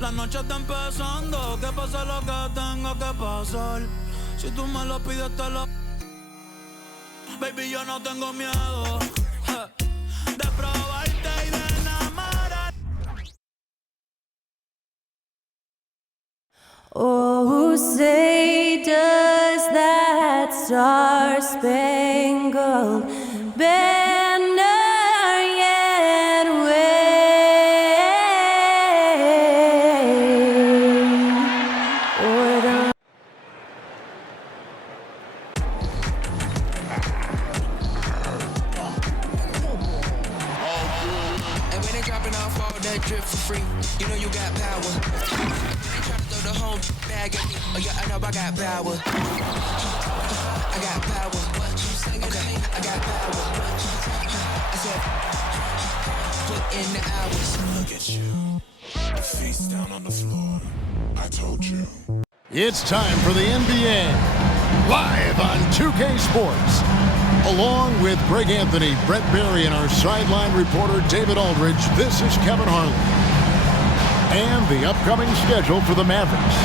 La noche está empezando, que pase lo que tenga que pasar. Si tú me lo pides te lo... Baby, yo no tengo miedo de probarte y de enamorar. Oh, say does that star-spangled banner yet wave o'er the... And when they dropping off all that drip for free, you know you got power. They try to throw the whole bag at me. Oh yeah, I know I got power. I got power. Okay, I got power. I said, put in the hours. Look at you, face down on the floor. I told you. It's time for the NBA, live on 2K Sports. Along with Greg Anthony, Brett Barry, and our sideline reporter David Aldridge, this is Kevin Harlan. And the upcoming schedule for the Mavericks.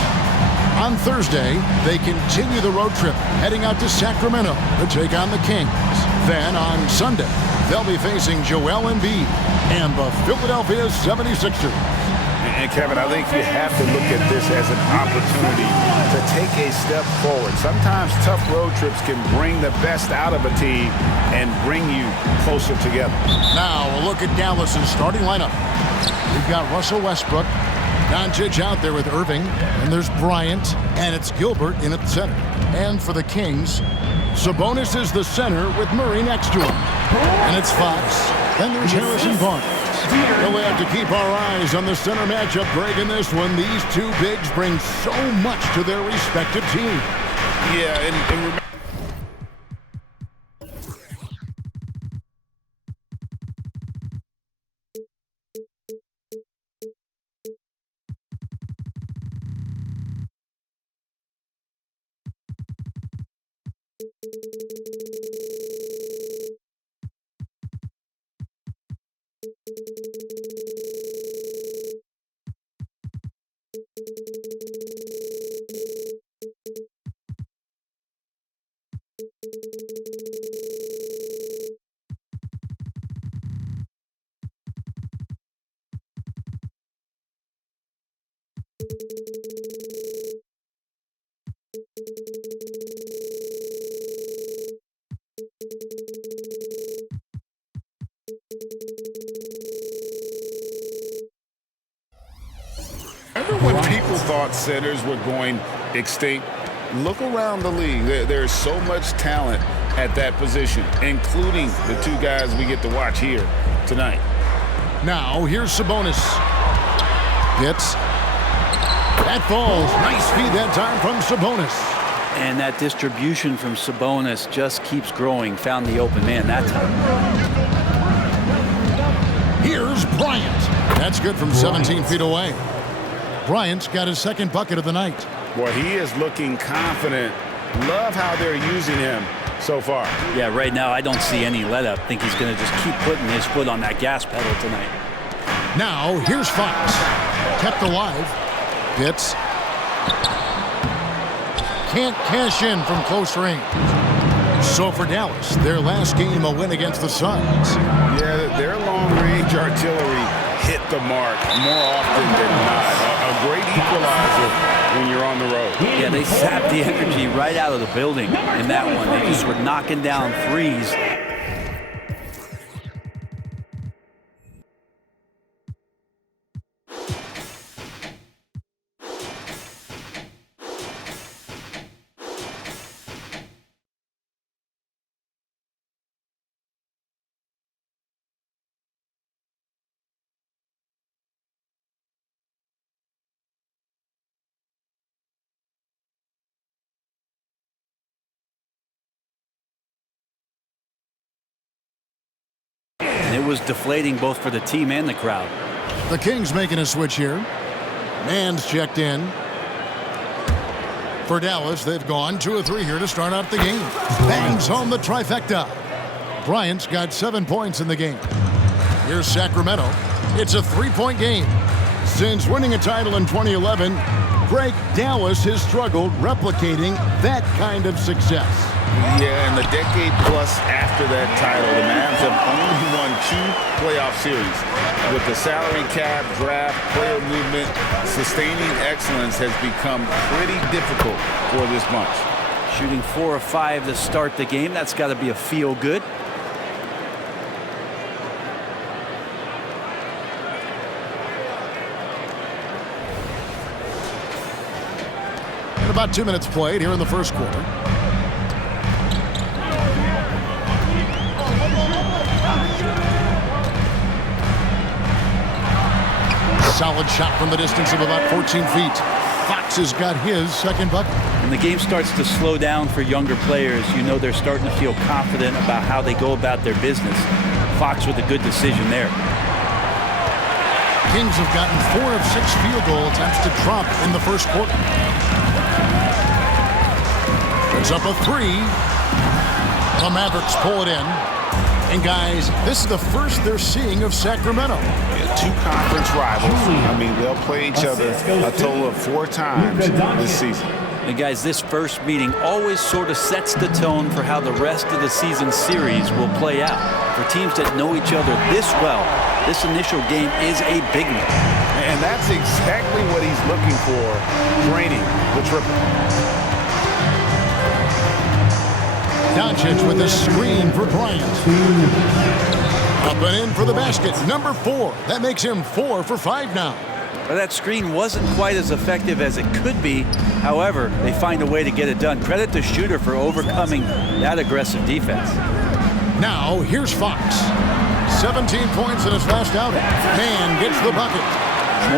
On Thursday, they continue the road trip, heading out to Sacramento to take on the Kings. Then on Sunday, they'll be facing Joel Embiid and the Philadelphia 76ers. And Kevin, I think you have to look at this as an opportunity to take a step forward. Sometimes tough road trips can bring the best out of a team and bring you closer together. Now a look at Dallas's starting lineup. We've got Russell Westbrook, Doncic out there with Irving, and there's Bryant, and it's Gilbert in at the center. And for the Kings, Sabonis is the center with Murray next to him. And it's Fox, then there's Harrison Barnes. We'll have to keep our eyes on the center matchup, Greg, in this one. These two bigs bring so much to their respective teams. Yeah, and remember, when people thought centers were going extinct, look around the league. There's so much talent at that position, including the two guys we get to watch here tonight. Now, here's Sabonis. Gets. That falls. Nice feed that time from Sabonis. And that distribution from Sabonis just keeps growing. Found the open man that time. Here's Bryant. That's good from 17 feet away. Bryant's got his second bucket of the night. Boy, he is looking confident. Love how they're using him so far. Yeah, right now I don't see any let-up. Think he's going to just keep putting his foot on that gas pedal tonight. Now, here's Fox. Kept alive. Gets. Can't cash in from close range. So for Dallas, their last game a win against the Suns. Yeah, their long-range artillery hit the mark more often than not. A great equalizer when you're on the road. Yeah, they sapped the energy right out of the building in that one. They just were knocking down threes. It was deflating both for the team and the crowd. The Kings making a switch here. Mann's checked in. For Dallas, they've gone 2 of 3 here to start out the game. Bangs home the trifecta. Bryant's got 7 points in the game. Here's Sacramento. It's a 3-point game. Since winning a title in 2011, Greg, Dallas has struggled replicating that kind of success. Yeah, and the decade plus after that title, the Mavs have only won 2 playoff series. With the salary cap, draft, player movement, sustaining excellence has become pretty difficult for this bunch. Shooting 4 of 5 to start the game. That's got to be a feel good. And about 2 minutes played here in the first quarter. Solid shot from the distance of about 14 feet. Fox has got his second bucket. When the game starts to slow down for younger players, you know they're starting to feel confident about how they go about their business. Fox with a good decision there. Kings have gotten 4 of 6 field goal attempts to drop in the first quarter. Puts up a 3. The Mavericks pull it in. And guys, this is the first they're seeing of Sacramento. Yeah, 2 conference rivals. I mean, they'll play each other a total of 4 times this season. And guys, this first meeting always sort of sets the tone for how the rest of the season series will play out. For teams that know each other this well, this initial game is a big one. And that's exactly what he's looking for, draining the triple. Doncic with a screen for Bryant. Up and in for the basket. Number 4. That makes him 4 for 5 now. But that screen wasn't quite as effective as it could be. However, they find a way to get it done. Credit the shooter for overcoming that aggressive defense. Now, here's Fox. 17 points in his last outing. Man gets the bucket.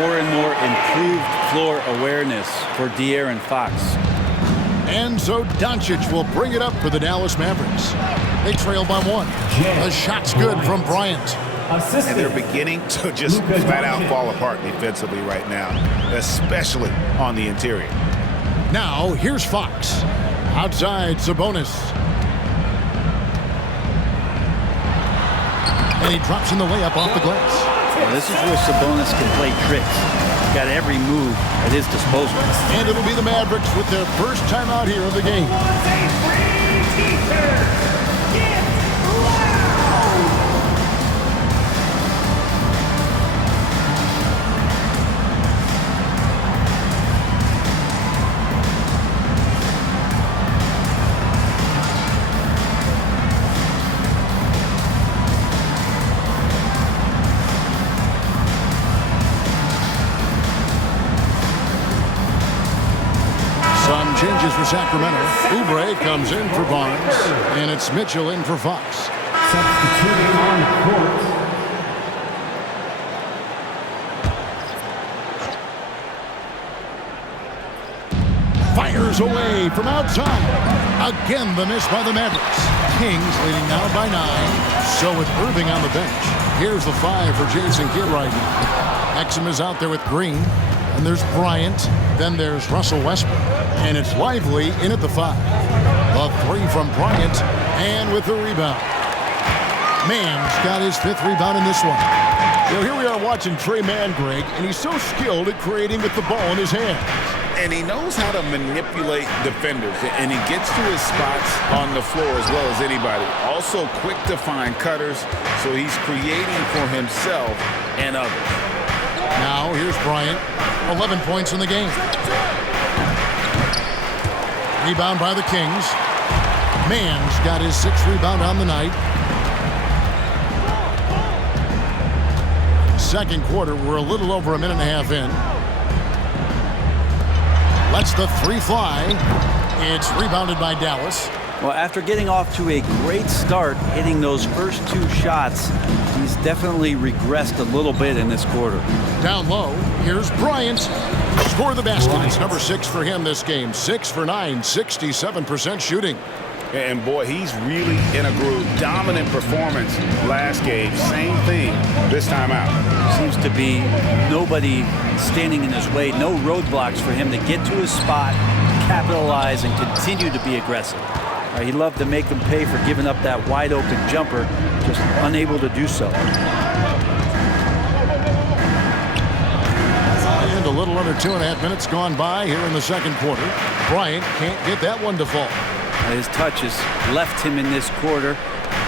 More and more improved floor awareness for De'Aaron Fox. And so Doncic will bring it up for the Dallas Mavericks. They trail by 1. The shot's good from Bryant. And they're beginning to just flat out fall apart defensively right now, especially on the interior. Now, here's Fox. Outside, Sabonis. And he drops in the layup off the glass. Well, this is where Sabonis can play tricks. He's got every move at his disposal. And it'll be the Mavericks with their first time out here of the game. Some changes for Sacramento. Oubre comes in for Barnes, and it's Mitchell in for Fox. Substituting on court. Fires away from outside. Again, the miss by the Mavericks. Kings leading now by 9. So with Irving on the bench, here's the 5 for Jason Kidd right now. Exum is out there with Green. And there's Bryant. Then there's Russell Westbrook. And it's Lively in at the 5. The 3 from Bryant. And with the rebound. Mann's got his 5th rebound in this one. You know, here we are watching Trey Mann, Greg, and he's so skilled at creating with the ball in his hands. And he knows how to manipulate defenders, and he gets to his spots on the floor as well as anybody. Also quick to find cutters, so he's creating for himself and others. Now here's Bryant. 11 points in the game. Rebound by the Kings. Mann's got his 6th rebound on the night. Second quarter, we're a little over a minute and a half in. Lets the 3 fly. It's rebounded by Dallas. Well, after getting off to a great start, hitting those first 2 shots, he's definitely regressed a little bit in this quarter. Down low, here's Bryant. Score the basket. It's number 6 for him this game. 6 for 9, 67% shooting. And boy, he's really in a groove. Dominant performance last game. Same thing this time out. Seems to be nobody standing in his way. No roadblocks for him to get to his spot, capitalize, and continue to be aggressive. He loved to make them pay for giving up that wide open jumper, just unable to do so. little under 2.5 minutes gone by here in the second quarter. Bryant can't get that one to fall. His touch has left him in this quarter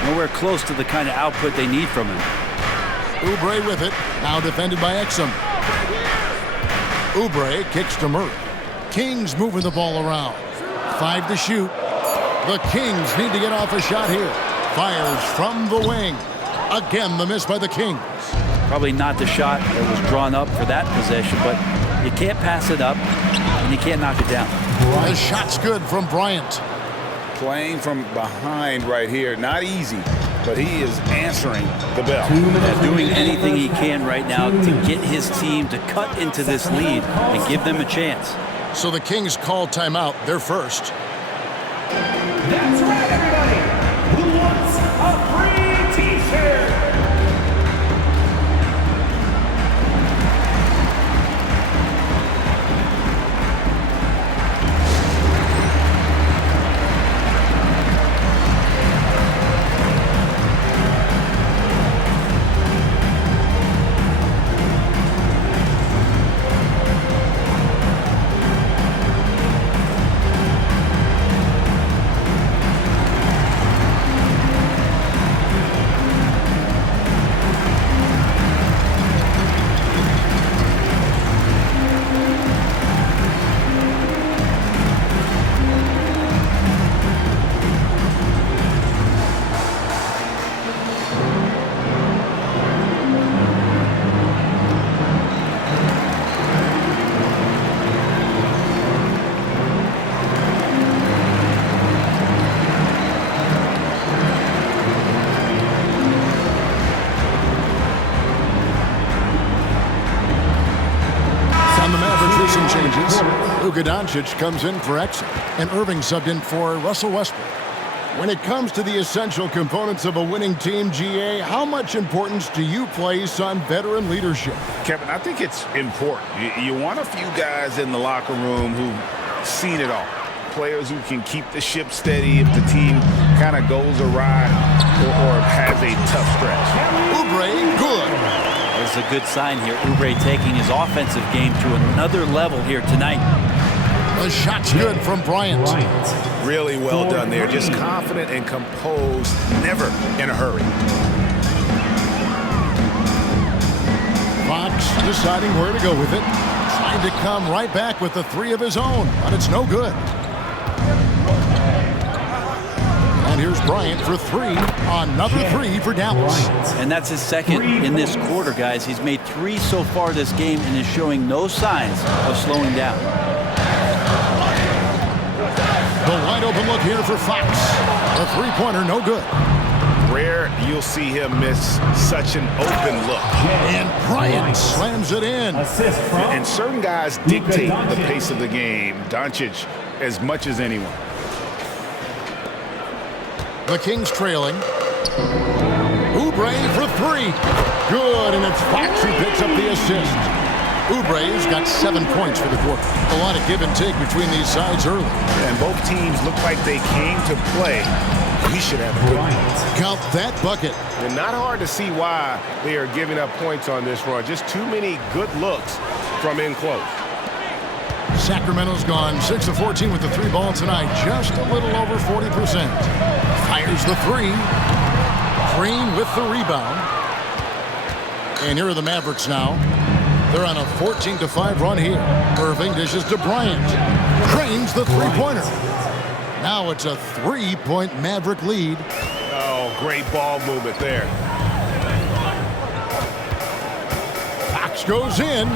nowhere close to the kind of output they need from him. Oubre with it, now defended by Exum. Oubre kicks to Murray. Kings moving the ball around. 5 to shoot. The Kings need to get off a shot here. Fires from the wing. Again, the miss by the Kings. Probably not the shot that was drawn up for that possession, but you can't pass it up and you can't knock it down. The shot's good from Bryant. Playing from behind right here, not easy, but he is answering the bell. Doing anything he can right now to get his team to cut into this lead and give them a chance. So the Kings call timeout, their first. That's right, everybody. Who wants a free t-shirt? Luka Doncic comes in for Exum, and Irving subbed in for Russell Westbrook. When it comes to the essential components of a winning team, GA, how much importance do you place on veteran leadership? Kevin, I think it's important. You want a few guys in the locker room who've seen it all. Players who can keep the ship steady if the team kind of goes awry or has a tough stretch. Oubre, good. That's a good sign here. Oubre taking his offensive game to another level here tonight. The shot's good from Bryant. Really well done there. Just confident and composed, never in a hurry. Fox deciding where to go with it. Trying to come right back with the 3 of his own, but it's no good. And here's Bryant for 3. Another 3 for Dallas. And that's his second in this quarter, guys. He's made 3 so far this game and is showing no signs of slowing down. The wide open look here for Fox. The 3-pointer, no good. Rare you'll see him miss such an open look. And Bryant slams it in. And certain guys dictate the pace of the game. Doncic as much as anyone. The Kings trailing. Oubre for 3. Good, and it's Fox who picks up the assist. Oubre's got 7 points for the quarter. A lot of give and take between these sides early. And both teams look like they came to play. We should have a good one. Count that bucket. And not hard to see why they are giving up points on this run. Just too many good looks from in close. Sacramento's gone 6 of 14 with the 3 ball tonight. Just a little over 40%. Fires the 3. Green with the rebound. And here are the Mavericks now. They're on a 14-5 run here. Irving dishes to Bryant. Cranes the 3-pointer. Now it's a 3-point Maverick lead. Oh, great ball movement there. Fox goes in.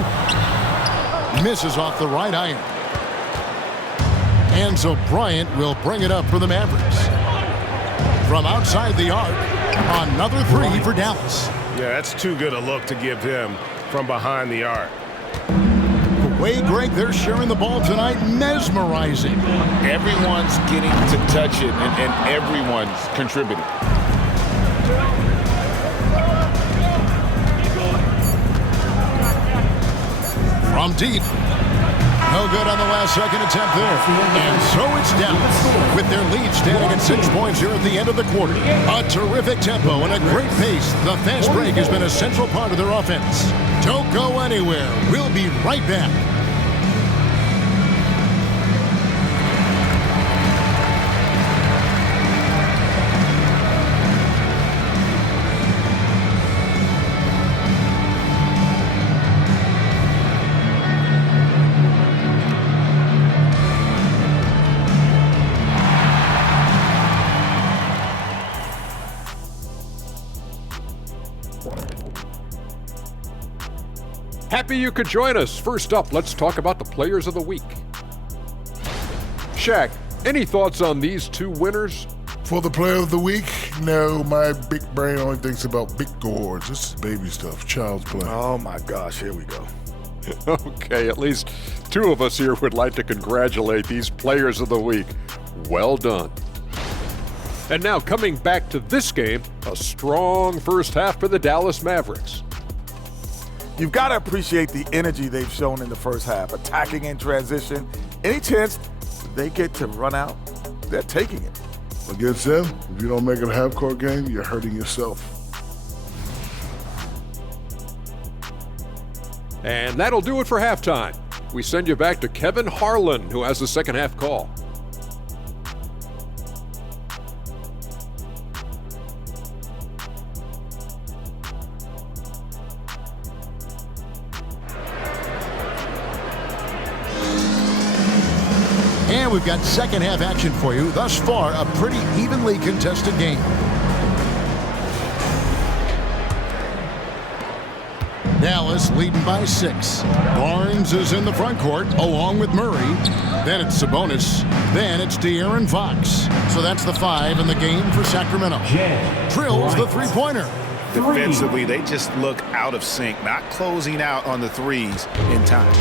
Misses off the right iron. And so Bryant will bring it up for the Mavericks. From outside the arc, another 3 for Dallas. Yeah, that's too good a look to give him from behind the arc. The way, Greg, they're sharing the ball tonight, mesmerizing. Everyone's getting to touch it, and everyone's contributing. From deep. No good on the last second attempt there. And so it's Dallas with their lead standing at 6 points here at the end of the quarter. A terrific tempo and a great pace. The fast break has been a central part of their offense. Don't go anywhere. We'll be right back. maybe you could join us. First up, let's talk about the Players of the Week. Shaq, any thoughts on these two winners? For the player of the week, no, my big brain only thinks about big awards. This is baby stuff, child's play. Oh my gosh, here we go. Okay, at least two of us here would like to congratulate these Players of the Week. Well done. And now coming back to this game, a strong first half for the Dallas Mavericks. You've got to appreciate the energy they've shown in the first half, attacking in transition. Any chance they get to run out, they're taking it. Against them, if you don't make it a half-court game, you're hurting yourself. And that'll do it for halftime. We send you back to Kevin Harlan, who has the second half call. And we've got second half action for you. Thus far, a pretty evenly contested game. Dallas leading by 6. Barnes is in the front court along with Murray. Then it's Sabonis. Then it's De'Aaron Fox. So that's the 5 in the game for Sacramento. Drills the three-pointer. Defensively, they just look out of sync, not closing out on the threes in time.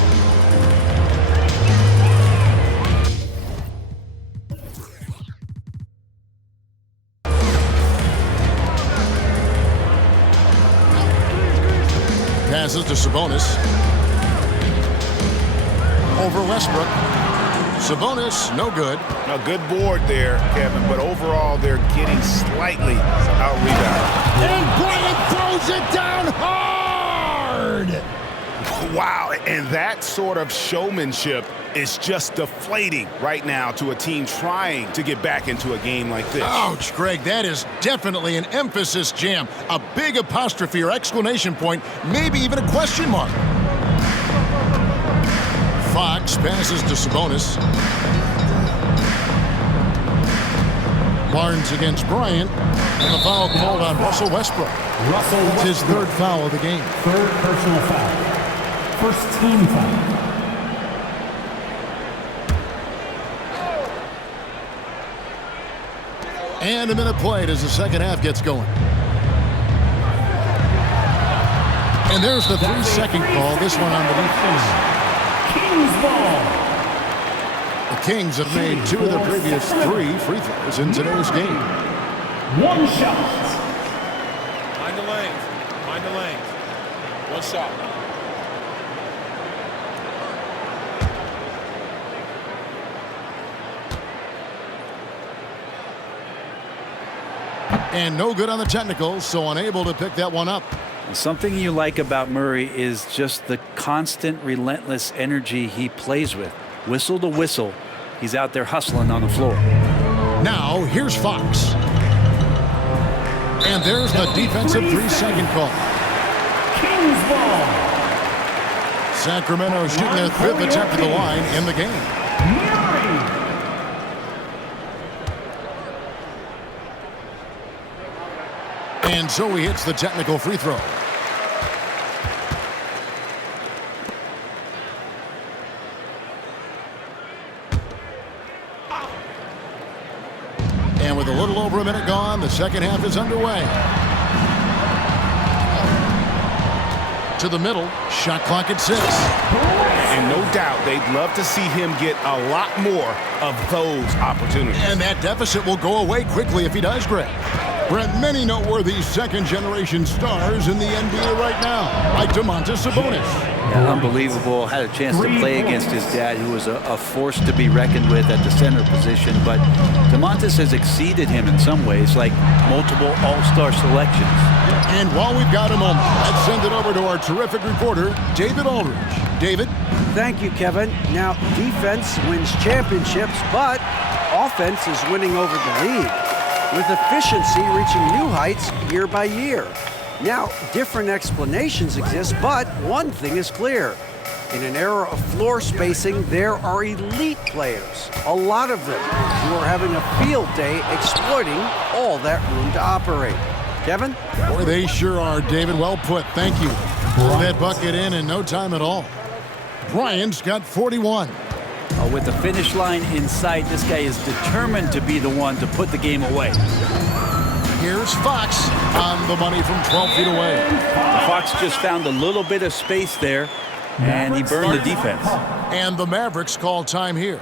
Passes to Sabonis. Over Westbrook. Sabonis, no good. A good board there, Kevin, but overall they're getting slightly out-rebounded. And Bryant throws it down hard! Wow, and that sort of showmanship is just deflating right now to a team trying to get back into a game like this. Ouch, Greg, that is definitely an emphasis jam. A big apostrophe or exclamation point, maybe even a question mark. Fox passes to Sabonis. Barnes against Bryant, and the foul called on Russell Westbrook. It's his third foul of the game. Third personal foul. First team foul. And a minute played as the second half gets going. And there's the 3-second call. This one on the defense. Kings ball. The Kings have made 2 of their previous 3 free throws in today's game. One shot. Mind the lanes. Mind the lanes. One shot. And no good on the technicals, so unable to pick that one up. Something you like about Murray is just the constant, relentless energy he plays with. Whistle to whistle, he's out there hustling on the floor. Now, here's Fox. And there's the defensive 3-second call. Kings ball. Sacramento shooting their 5th attempt at the line in the game. Murray. And so he hits the technical free throw. And with a little over a minute gone, the second half is underway. To the middle, shot clock at 6. And no doubt they'd love to see him get a lot more of those opportunities. And that deficit will go away quickly if he does, Greg. Brent, many noteworthy second-generation stars in the NBA right now, like Domantas Sabonis. Yeah, unbelievable. Had a chance to play against his dad, who was a force to be reckoned with at the center position. But Domantas has exceeded him in some ways, like multiple all-star selections. And while we've got a moment, let's send it over to our terrific reporter, David Aldridge. David? Thank you, Kevin. Now, defense wins championships, but offense is winning over the league, with efficiency reaching new heights year by year. Now, different explanations exist, but one thing is clear. In an era of floor spacing, there are elite players, a lot of them, who are having a field day exploiting all that room to operate. Kevin? Boy, they sure are, David. Well put. Thank you. That bucket in no time at all. Bryant's got 41. With the finish line in sight, this guy is determined to be the one to put the game away. Here's Fox on the money from 12 feet away. Fox just found a little bit of space there, and he burned the defense. And the Mavericks call time here.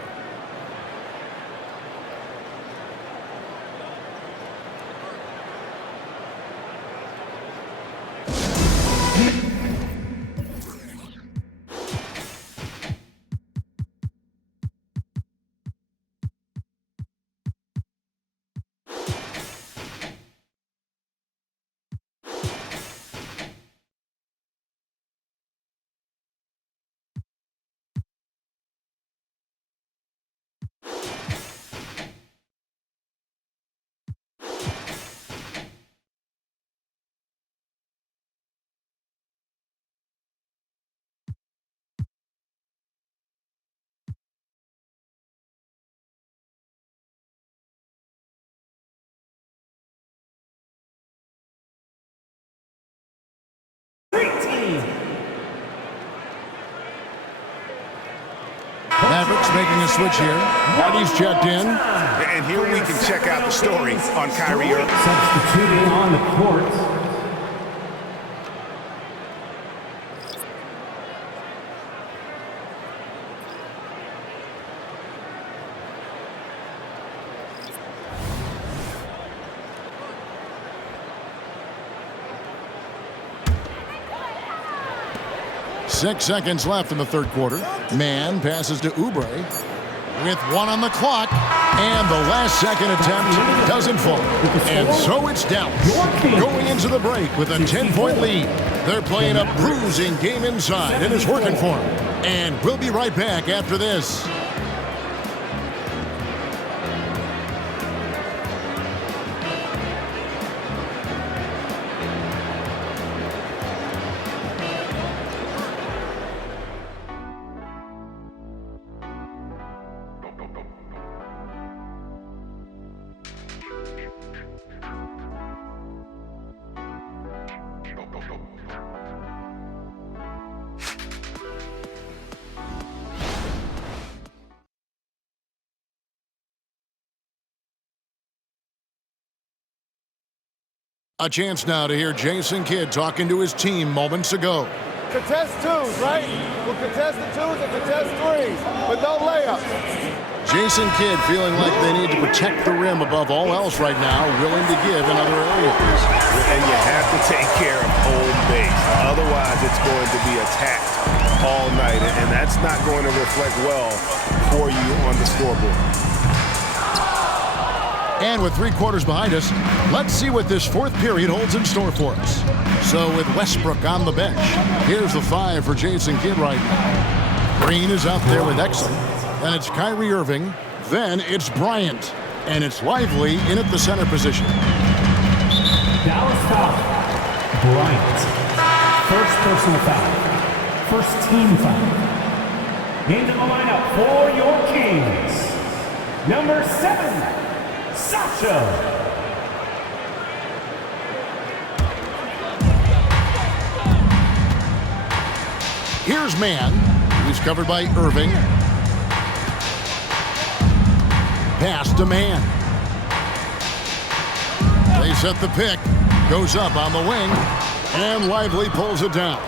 Mavericks making a switch here. Bodies checked in. And here we can check out the story on MyCareer. Substituting on the court. Six seconds left in the third quarter. Man passes to Oubre with one on the clock, and the last second attempt doesn't fall. And so it's Dallas going into the break with a 10-point lead. They're playing a bruising game inside, and it's working for them. And we'll be right back after this. A chance now to hear Jason Kidd talking to his team moments ago. Contest twos, right? We'll contest the twos and contest threes, but no layups. Jason Kidd feeling like they need to protect the rim above all else right now, willing to give in other areas. And you have to take care of home base. Otherwise, it's going to be attacked all night, and that's not going to reflect well for you on the scoreboard. And with 3 quarters behind us, let's see what this fourth period holds in store for us. So with Westbrook on the bench, here's the 5 for Jason Kidd right now. Green is out there with Exum. Then it's Kyrie Irving. Then it's Bryant. And it's Lively in at the center position. Dallas foul. Bryant. First personal foul. First team foul. Into the lineup for your Kings. Number 7. Sasha. Here's Man, who's covered by Irving. Pass to Man. They set the pick, goes up on the wing, and Lively pulls it down.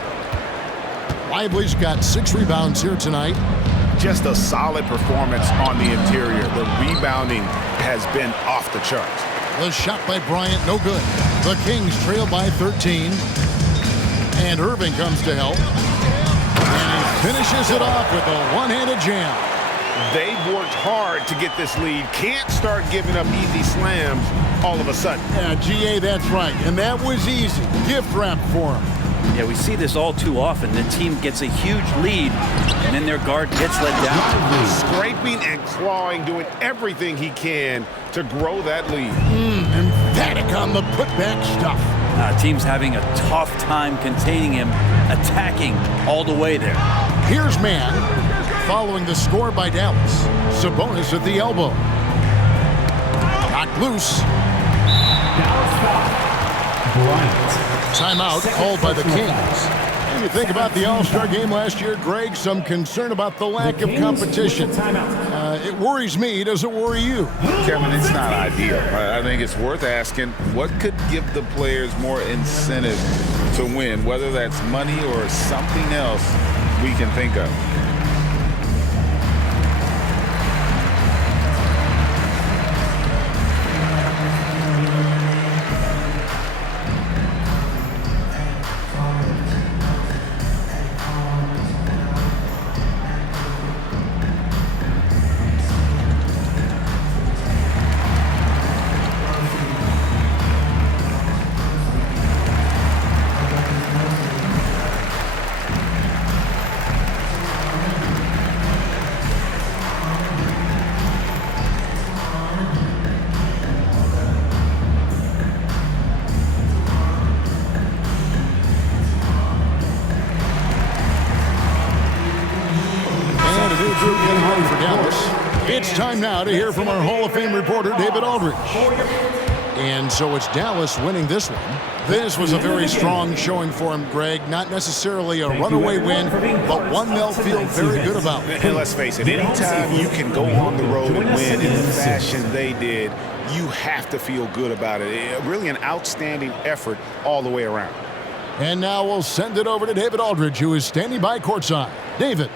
Lively's got 6 rebounds here tonight. Just a solid performance on the interior. The rebounding has been off the charts. The shot by Bryant, no good. The Kings trail by 13. And Irving comes to help. And he finishes it off with a one-handed jam. They've worked hard to get this lead. Can't start giving up easy slams all of a sudden. Yeah, GA, that's right. And that was easy. Gift wrap for him. Yeah, we see this all too often. The team gets a huge lead, and then their guard gets let down. Scraping and clawing, doing everything he can to grow that lead. Emphatic on the putback stuff. Team's having a tough time containing him, attacking all the way there. Here's Man, following the score by Dallas. Sabonis at the elbow. Knocked loose. Dallas foul. Bryant. Timeout called by the Kings. And When you think about the All-Star game last year, Greg, some concern about the lack of competition. It worries me. Does it worry you? Kevin, it's not ideal. I think it's worth asking what could give the players more incentive to win, whether that's money or something else we can think of. It's time now to hear from our Hall of Fame reporter, David Aldridge. And so it's Dallas winning this one. This was a very strong showing for him, Greg. Not necessarily a runaway win, but one they'll feel very good about. And let's face it, anytime you can go on the road and win in the fashion they did, you have to feel good about it. Really an outstanding effort all the way around. And now we'll send it over to David Aldridge, who is standing by courtside. David.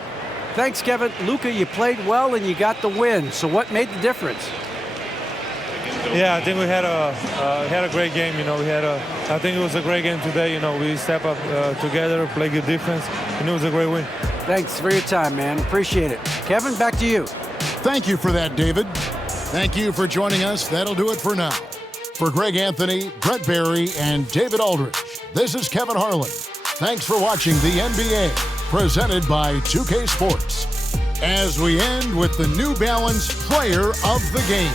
Thanks, Kevin. Luka, you played well and you got the win. So what made the difference? Yeah, I think we had a great game. I think it was a great game today. We step up together, play good defense, and it was a great win. Thanks for your time, man. Appreciate it. Kevin, back to you. Thank you for that, David. Thank you for joining us. That'll do it for now. For Greg Anthony, Brett Barry, and David Aldridge, this is Kevin Harlan. Thanks for watching the NBA, presented by 2K Sports. As we end with the New Balance Player of the Game.